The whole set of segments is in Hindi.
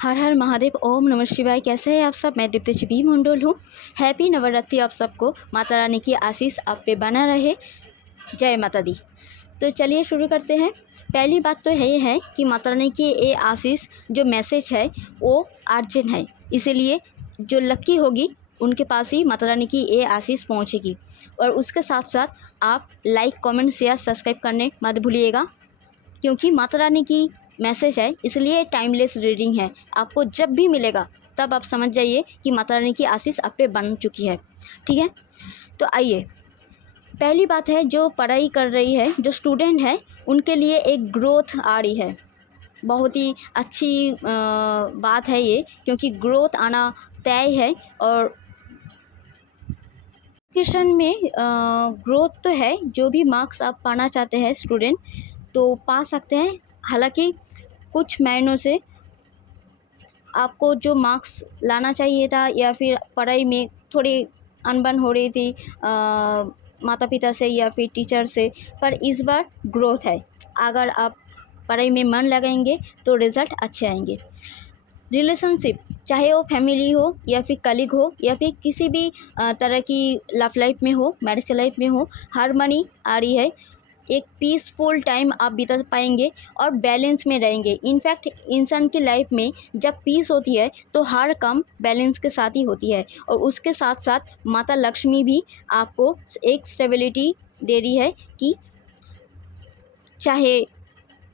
हर हर महादेव, ओम नमः शिवाय। कैसे हैं आप सब? मैं दीप्ति बी मंडल हूँ। हैप्पी नवरात्रि आप सबको। माता रानी की आशीष आप पे बना रहे। जय माता दी। तो चलिए शुरू करते हैं। पहली बात तो ये है कि माता रानी की ये आशीष जो मैसेज है वो अर्जेंट है, इसीलिए जो लक्की होगी उनके पास ही माता रानी की ये आशीष पहुँचेगी। और उसके साथ साथ आप लाइक, कमेंट, शेयर, सब्सक्राइब करने मत भूलिएगा, क्योंकि माता रानी की मैसेज है इसलिए टाइमलेस रीडिंग है। आपको जब भी मिलेगा तब आप समझ जाइए कि माता रानी की आशीष आप पे बन चुकी है। ठीक है, तो आइए, पहली बात है जो पढ़ाई कर रही है, जो स्टूडेंट है, उनके लिए एक ग्रोथ आ रही है। बहुत ही अच्छी बात है ये, क्योंकि ग्रोथ आना तय है। और एजुकेशन में ग्रोथ तो है। जो भी मार्क्स आप पाना चाहते हैं स्टूडेंट तो पा सकते हैं। हालांकि कुछ महीनों से आपको जो मार्क्स लाना चाहिए था या फिर पढ़ाई में थोड़ी अनबन हो रही थी माता पिता से या फिर टीचर से, पर इस बार ग्रोथ है। अगर आप पढ़ाई में मन लगाएंगे तो रिज़ल्ट अच्छे आएंगे। रिलेशनशिप, चाहे वो फैमिली हो या फिर कलीग हो या फिर किसी भी तरह की लव लाइफ में हो, मैरिज लाइफ में हो, हार्मनी आ रही है। एक पीसफुल टाइम आप बिता पाएंगे और बैलेंस में रहेंगे। इनफैक्ट इंसान की लाइफ में जब पीस होती है तो हर काम बैलेंस के साथ ही होती है। और उसके साथ साथ माता लक्ष्मी भी आपको एक स्टेबिलिटी दे रही है कि चाहे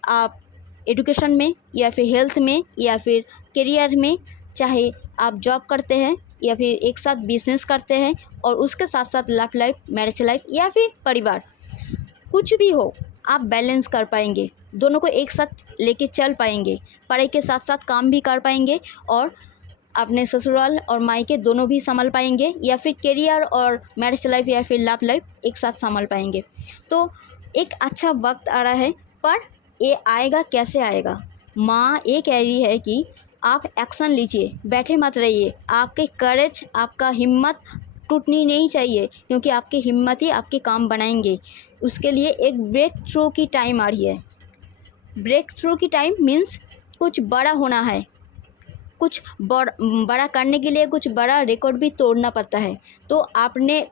आप एजुकेशन में या फिर हेल्थ में या फिर करियर में, चाहे आप जॉब करते हैं या फिर एक साथ बिजनेस करते हैं और उसके साथ साथ लव लाइफ, मैरिज लाइफ या फिर परिवार, कुछ भी हो, आप बैलेंस कर पाएंगे। दोनों को एक साथ लेके चल पाएंगे। पढ़ाई के साथ साथ काम भी कर पाएंगे और अपने ससुराल और मायके दोनों भी संभाल पाएंगे, या फिर करियर और मैरिज लाइफ या फिर लव लाइफ एक साथ संभाल पाएंगे। तो एक अच्छा वक्त आ रहा है, पर ये आएगा कैसे आएगा? माँ ये कह रही है कि आप एक्शन लीजिए, बैठे मत रहिए। आपके करेज, आपका हिम्मत टूटनी नहीं चाहिए, क्योंकि आपकी हिम्मत ही आपके काम बनाएंगे। उसके लिए एक ब्रेक थ्रू की टाइम आ रही है। ब्रेक थ्रू की टाइम मीन्स कुछ बड़ा होना है। कुछ बड़ा करने के लिए कुछ बड़ा रिकॉर्ड भी तोड़ना पड़ता है। तो आपने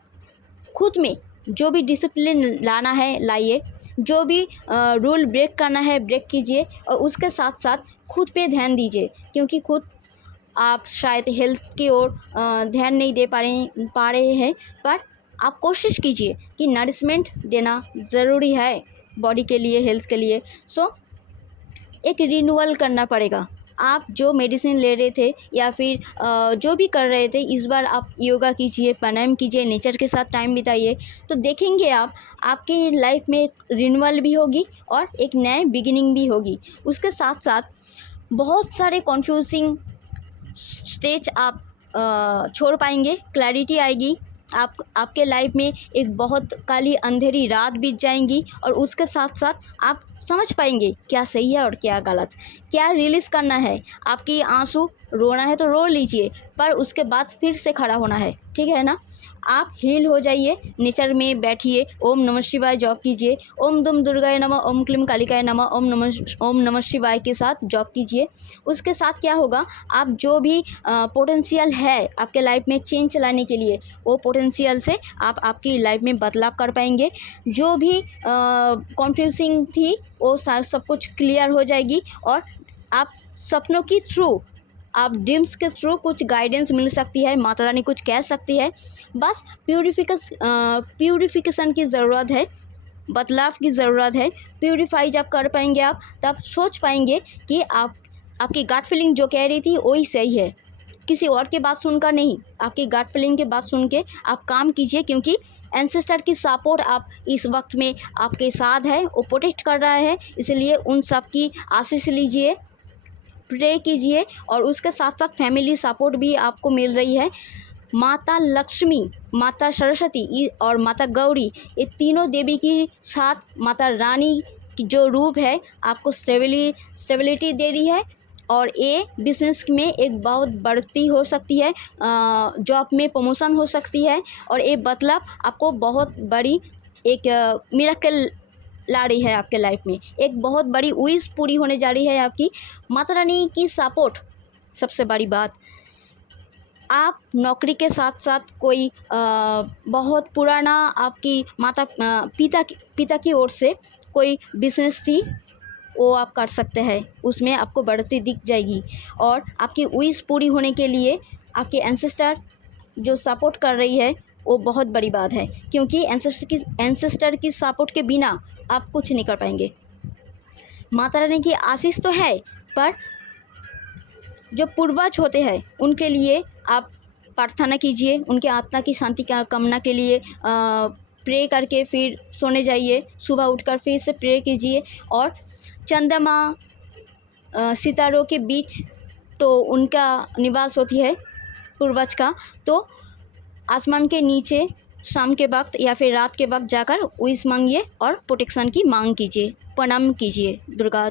खुद में जो भी डिसिप्लिन लाना है लाइए, जो भी रूल ब्रेक करना है ब्रेक कीजिए, और उसके साथ साथ खुद पे ध्यान दीजिए, क्योंकि खुद आप शायद हेल्थ की ओर ध्यान नहीं दे पा रहे हैं, पर आप कोशिश कीजिए कि नरिशमेंट देना ज़रूरी है बॉडी के लिए, हेल्थ के लिए। सो एक रिन्यूअल करना पड़ेगा। आप जो मेडिसिन ले रहे थे या फिर जो भी कर रहे थे, इस बार आप योगा कीजिए, प्राणायाम कीजिए, नेचर के साथ टाइम बिताइए, तो देखेंगे आप, आपकी लाइफ में रिन्यूअल भी होगी और एक नए बिगिनिंग भी होगी। उसके साथ साथ बहुत सारे कन्फ्यूजिंग स्टेज आप छोड़ पाएंगे, क्लैरिटी आएगी। आपके लाइफ में एक बहुत काली अंधेरी रात बीत जाएंगी, और उसके साथ साथ आप समझ पाएंगे क्या सही है और क्या गलत, क्या रिलीज़ करना है। आपकी आंसू रोना है तो रो लीजिए, पर उसके बाद फिर से खड़ा होना है, ठीक है ना? आप हील हो जाइए, नेचर में बैठिए, ओम नमः शिवाय जॉब कीजिए, ओम दुम दुर्गाय नमः, ओम क्लीम कालिकाय नमः, ओम नमः शिवाय के साथ जॉब कीजिए। उसके साथ क्या होगा, आप जो भी पोटेंशियल है आपके लाइफ में चेंज लाने के लिए, वो पोटेंशियल से आप आपकी लाइफ में बदलाव कर पाएंगे। जो भी कन्फ्यूजिंग थी वो सब कुछ क्लियर हो जाएगी, और आप सपनों की थ्रू, आप ड्रीम्स के थ्रू कुछ गाइडेंस मिल सकती है, माता रानी कुछ कह सकती है। बस प्यूरिफिकेशन की ज़रूरत है, बदलाव की ज़रूरत है। प्यूरिफाई जब कर पाएंगे आप, तब सोच पाएंगे कि आपकी गट फीलिंग जो कह रही थी वही सही है, किसी और की बात सुनकर नहीं। आपकी गट फीलिंग की बात सुन के आप काम कीजिए, क्योंकि एंसेस्टर की सपोर्ट आप इस वक्त में आपके साथ है, वो प्रोटेक्ट कर रहा है। इसलिए उन सब की आशीष लीजिए, प्रे कीजिए, और उसके साथ साथ फैमिली सपोर्ट भी आपको मिल रही है। माता लक्ष्मी, माता सरस्वती और माता गौरी, ये तीनों देवी के साथ माता रानी की जो रूप है आपको स्टेबिलिटी दे रही है। और ये बिजनेस में एक बहुत बढ़ती हो सकती है, जॉब में प्रमोशन हो सकती है, और ये बदलाव आपको बहुत बड़ी एक मिरेकल ला रही है आपके लाइफ में। एक बहुत बड़ी विश पूरी होने जा रही है आपकी। माता रानी की सपोर्ट सबसे बड़ी बात, आप नौकरी के साथ साथ कोई बहुत पुराना आपकी पिता की ओर से कोई बिजनेस थी, वो आप कर सकते हैं, उसमें आपको बढ़ती दिख जाएगी। और आपकी विश पूरी होने के लिए आपके एंसेस्टर जो सपोर्ट कर रही है वो बहुत बड़ी बात है, क्योंकि एंसेस्टर की सपोर्ट के बिना आप कुछ नहीं कर पाएंगे। माता रानी की आशीष तो है, पर जो पूर्वज होते हैं उनके लिए आप प्रार्थना कीजिए, उनके आत्मा की शांति का कामना के लिए प्रे करके फिर सोने जाइए। सुबह उठकर फिर से प्रे कीजिए। और चंद्रमा सितारों के बीच तो उनका निवास होती है पूर्वज का, तो आसमान के नीचे शाम के वक्त या फिर रात के वक्त जाकर विश मांगिए और प्रोटेक्शन की मांग कीजिए। प्रणाम कीजिए दुर्गा।